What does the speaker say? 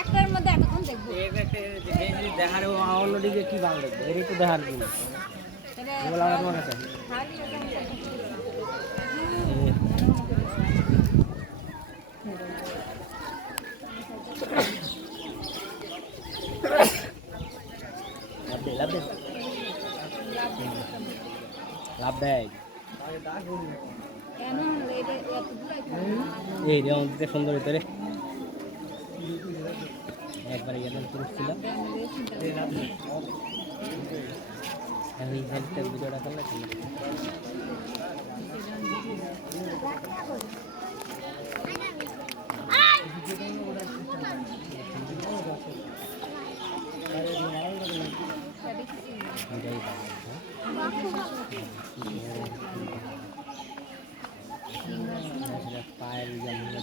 একটার মধ্যে এতক্ষণ দেখব। দেখার অন্যদিকে কি ভালো লাগবে এর একটু দেখার কি না তাহলে এগুলো আমার আছে। খালি ওটা মতো। লাভ দে লাভ দে। লাভ দেয়। কেন এটা এত দূর আছে? এই রে আমাদের সুন্দর ভিতরে একবারে গেলাম পুরুষ ছিল আমি হেল্পটা ভিডিওটা করলে এটাই পায়ের 哎。